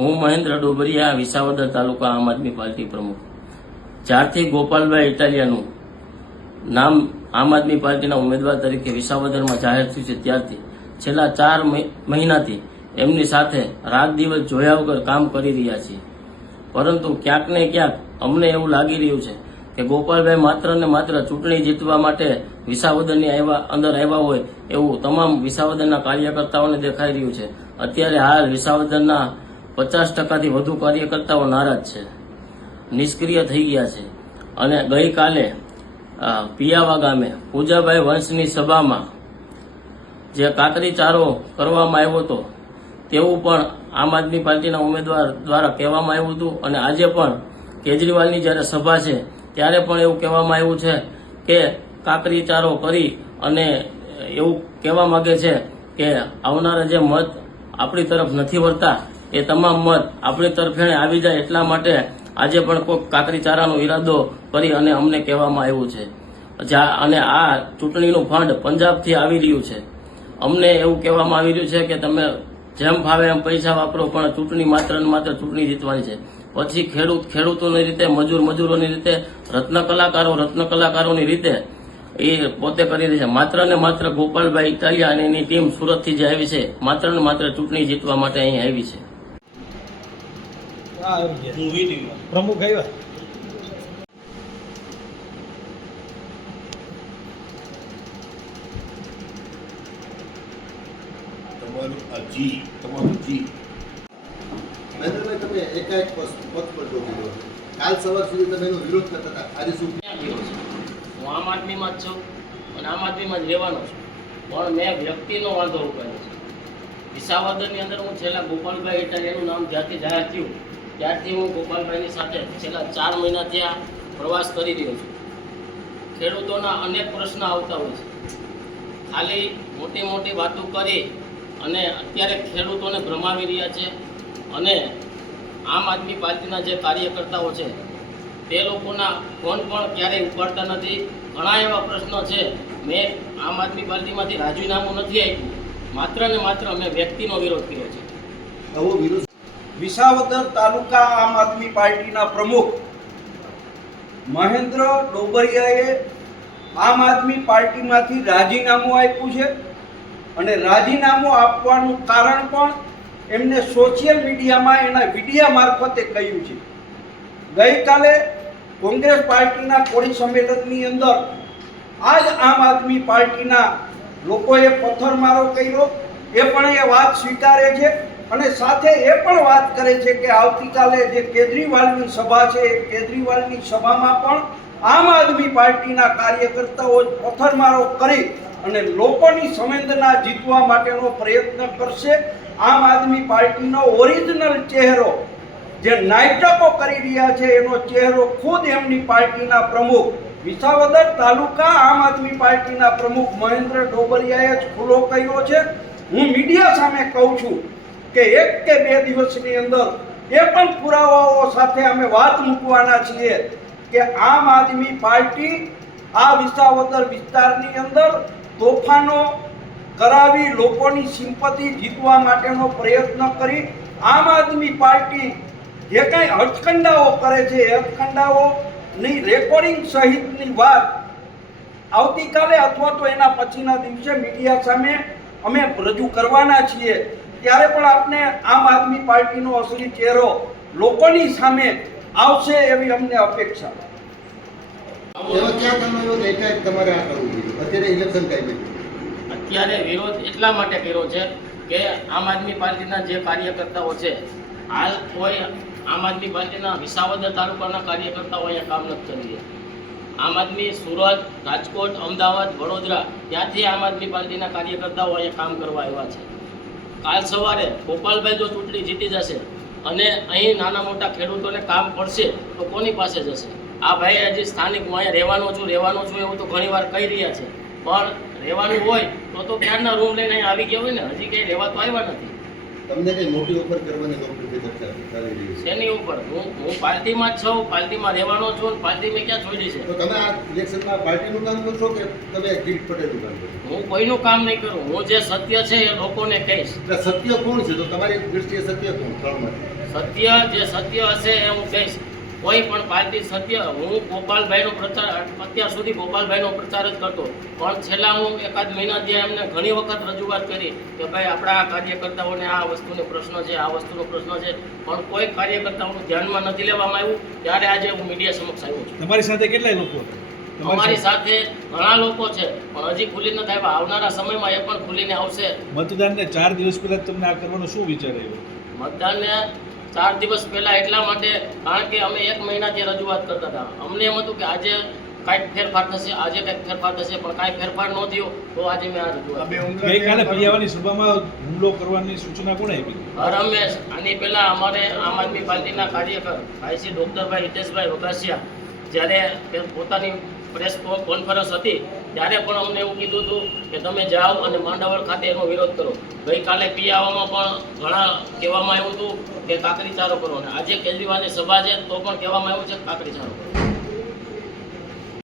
હું મહેન્દ્ર ડોબરિયા, વિસાવદર તાલુકા આમ આદમી પાર્ટી પ્રમુખ. જ્યારથી ગોપાલભાઈ ઇટાલિયાનું નામ આમ આદમી પાર્ટીના ઉમેદવાર તરીકે વિસાવદરમાં જાહેર થયું છે, ત્યારથી છેલ્લા ચાર મહિ- મહિનાથી એમની સાથે રાત દિવસ જોયા વગર કામ કરી રહ્યા છીએ. પરંતુ ક્યાંક ને ક્યાંક અમને એવું લાગી રહ્યું છે કે ગોપાલભાઈ માત્ર ને માત્ર ચૂંટણી જીતવા માટે વિસાવદરની આવ્યા, અંદર આવ્યા હોય એવું તમામ વિસાવદરના કાર્યકર્તાઓને દેખાઈ રહ્યું છે. અત્યારે હાલ વિસાવદરના પચાસ ટકાથી વધુ કાર્યકર્તાઓ નારાજ છે. નિષ્ક્રિય થઈ ગયા છે. અને ગઈકાલે પિયાવા ગામે પૂજાભાઈ વંશની સભામાં જે કાકરી ચારો કરવામાં આવ્યો હતો, તેવું પણ આમ આદમી પાર્ટીના ઉમેદવાર દ્વારા કહેવામાં આવ્યું હતું. અને આજે પણ કેજરીવાલની જ્યારે સભા છે, ત્યારે પણ એવું કહેવામાં આવ્યું છે કે કાકરી ચારો કરી અને એવું કહેવા માગે છે કે આવનારા જે મત આપણી તરફ નથી વળતા એ તમામ મત આપણી તરફેણે આવી જાય એટલા માટે આજે પણ કોઈક કાકરી ચારાનો ઈરાદો કરી અને અમને કહેવામાં આવ્યું છે. અને આ ચૂંટણીનું ફંડ પંજાબથી આવી રહ્યું છે. અમને એવું કહેવામાં આવી રહ્યું છે કે તમે જેમ ફાવે એમ પૈસા વાપરો, પણ ચૂંટણી માત્ર ને માત્ર ચૂંટણી જીતવાની છે. પછી ખેડૂત, ખેડૂતોની રીતે, મજૂર મજૂરોની રીતે, રત્ન કલાકારો રત્ન કલાકારોની રીતે એ પોતે કરી રહી છે. માત્ર ને માત્ર ગોપાલભાઈ ઇટાલિયા અને એની ટીમ સુરતથી જે આવી છે. માત્ર ને માત્ર ચૂંટણી જીતવા માટે અહીં આવી છે. આ આવી ગયા. પ્રમુખ આવ્યા. તમારું આ જી તમારું જી. મહેન્દ્રભાઈ તમે એકાએક પર કાલ સવાર સુધી તમે એનો વિરોધ કરતા હતા. આજે શું? ક્યાં ગયો છે હું આમ આદમીમાં જ છું અને આમ આદમીમાં જ રહેવાનો છું. પણ મેં વ્યક્તિનો વાંધો ઉપાડ્યો છે. વિસાવદરની અંદર હું છેલ્લા ગોપાલભાઈ ઇટાલિયાનું નામ જ્યાંથી જાહેર થયું ત્યારથી હું ગોપાલભાઈની સાથે છેલ્લા ચાર મહિના ત્યાં પ્રવાસ કરી રહ્યો છું. ખેડૂતોના અનેક પ્રશ્ન આવતા હોય છે. ખાલી મોટી મોટી વાતો કરી અને અત્યારે ખેડૂતોને ભ્રમાવી રહ્યા છે અને આમ આદમી પાર્ટીના જે કાર્યકર્તાઓ છે, તે લોકોના ફોન પણ ક્યારેય ઉપાડતા નથી. ઘણા એવા પ્રશ્નો છે, મેં આમ આદમી પાર્ટીમાંથી રાજીનામું નથી આપ્યું. માત્ર ને માત્ર મેં વ્યક્તિનો વિરોધ કર્યો છે. આવો વિરોધ વિસાવદર તાલુકા આમ આદમી પાર્ટીના પ્રમુખ મહેન્દ્ર ડોબરિયાએ આમ આદમી પાર્ટીમાંથી રાજીનામું આપ્યું છે અને રાજીનામું આપવાનું કારણ પણ એમને સોશિયલ મીડિયામાં એના વિડીયા મારફતે કહ્યું છે. ગઈકાલે કોંગ્રેસ પાર્ટીના કોળી સંમેલનની અંદર આ જ આમ આદમી પાર્ટીના લોકોએ પથ્થરમારો કર્યો. એ પણ એ વાત સ્વીકારે છે. અને સાથે એ પણ વાત કરે છે કે આવતીકાલે જે કેજરીવાલની સભા છે, એ કેજરીવાલની સભામાં પણ આમ આદમી પાર્ટીના કાર્યકર્તાઓ પથ્થરમારો કરી અને લોકોની સંવેદના જીતવા માટેનો પ્રયત્ન કરશે. આમ આદમી પાર્ટીનો ઓરિજિનલ ચહેરો જે નાટકો કરી રહ્યા છે, એનો ચહેરો ખુદ એમની પાર્ટીના પ્રમુખ વિસાવદર તાલુકા આમ આદમી પાર્ટીના પ્રમુખ મહેન્દ્ર ડોબરિયાએ જ ખુલ્લો કર્યો છે. હું મીડિયા સામે કહું છું કે એક કે બે દિવસની અંદર એ પણ પુરાવાઓ સાથે અમે વાત મૂકવાના છીએ કે આમ આદમી પાર્ટી આ વિસાવદર વિસ્તારની અંદર તોફાનો કરાવી લોકોની સિમ્પતિ જીતવા માટેનો પ્રયત્ન કરી આમ આદમી પાર્ટી જે કાંઈ હથકંડાઓ કરે છે એ હથકંડાઓની રેકોર્ડિંગ સહિતની વાત આવતીકાલે અથવા તો એના પછીના દિવસે મીડિયા સામે અમે રજૂ કરવાના છીએ. ત્યારે પણ આપને આમ આદમી પાર્ટીનો અસલી ચહેરો લોકોની સામે આવશે એવી અમને અપેક્ષા. અત્યારે વિરોધ એટલા માટે કર્યો છે કે આમ આદમી પાર્ટીના જે કાર્યકર્તાઓ છે હાલ કોઈ આમ આદમી પાર્ટીના વિસાવદર તાલુકાના કાર્યકર્તાઓ અહીંયા કામ નથી કરી રહ્યા આમ આદમી સુરત રાજકોટ અમદાવાદ વડોદરા ત્યાંથી આમ આદમી પાર્ટીના કાર્યકર્તાઓ અહીંયા કામ કરવા આવ્યા છે. કાલ સવારે ગોપાલભાઈ જો ચૂંટણી જીતી જશે અને અહીં નાના મોટા ખેડૂતોને કામ પડશે તો કોની પાસે જશે? આ ભાઈ હજી સ્થાનિક હું અહીંયા રહેવાનો છું રહેવાનો છું એવું તો ઘણીવાર કહી રહ્યા છે. પણ રહેવાનું હોય તો તો ક્યારના રૂમ લઈને અહીંયા આવી ગયા હોય ને? હજી ક્યાંય રહેવા તો આવ્યા નથી. તમને કઈ મોટી ઓફર કરવાની નોકરી ચર્ચા ચાલી રહી છે? શેની ઉપર હું હું પાર્ટીમાં જ છું પાર્ટીમાં રહેવાનો છું પાર્ટી મેં ક્યાં છોડી છે? તો તમે આ ઇલેક્શનમાં પાર્ટીનું કામ કરશો કે તમે કિરીટ પટેલનું કામ કરશો? હું કોઈનું કામ નહીં કરું. હું જે સત્ય છે એ લોકોને કહીશ. એટલે સત્ય કોણ છે? તો તમારી દૃષ્ટિએ સત્ય કોણ? ત્રણમાંથી સત્ય જે સત્ય હશે એ હું કહીશ. કોઈ પણ પાર્ટી સત્ય હું ગોપાલભાઈનો પ્રચાર અત્યાર સુધી ગોપાલભાઈનો પ્રચાર જ કરતો. પણ છેલ્લા હું એકાદ મહિના ત્યાં એમને ઘણી વખત રજૂઆત કરી કે ભાઈ આપણા કાર્યકર્તાઓને આ વસ્તુનો પ્રશ્ન છે આ વસ્તુનો પ્રશ્ન છે. પણ કોઈ કાર્યકર્તાઓનું ધ્યાનમાં નથી લેવામાં આવ્યું. ત્યારે આજે હું મીડિયા સમક્ષ આવ્યો છું. તમારી સાથે કેટલાય લોકો અમારી સાથે? ઘણા લોકો છે. પણ હજી ખુલી નથી આવ્યા આવનારા સમયમાં એ પણ ખુલીને આવશે. મતદાનને ચાર દિવસ પહેલા તમને આ કરવાનો શું વિચાર આવ્યો? મતદાનને ચાર દિવસ પહેલા એટલા માટે કારણ કે અમે એક મહિનાથી રજૂઆત કરતા હતા. અમને એમ હતું કે આજે કાંઈક ફેરફાર થશે આજે કંઈક ફેરફાર થશે પણ કાંઈ ફેરફાર ન થયો તો આજે મેં આ રજૂઆત. ગઈકાલે પિયાવાની સભામાં હુમલો કરવાની સૂચના કોણે આપી? હર આની પહેલા અમારે આમ આદમી પાર્ટીના કાર્યકર આઈસી ડોક્ટરભાઈ હિતેશભાઈ વગાસિયા જ્યારે પોતાની પ્રેસ કોન્ફરન્સ હતી, ત્યારે પણ અમને એવું કીધું હતું કે તમે જાઓ અને માંડાવળ ખાતે એનો વિરોધ કરો. ગઈકાલે પિયાવામાં પણ ઘણા કહેવામાં આવ્યું હતું કે કાકરી ચારો કરો. અને આજે કેજરીવાલની સભા છે, તો પણ કહેવામાં આવ્યું છે કાકરી ચારો કરો.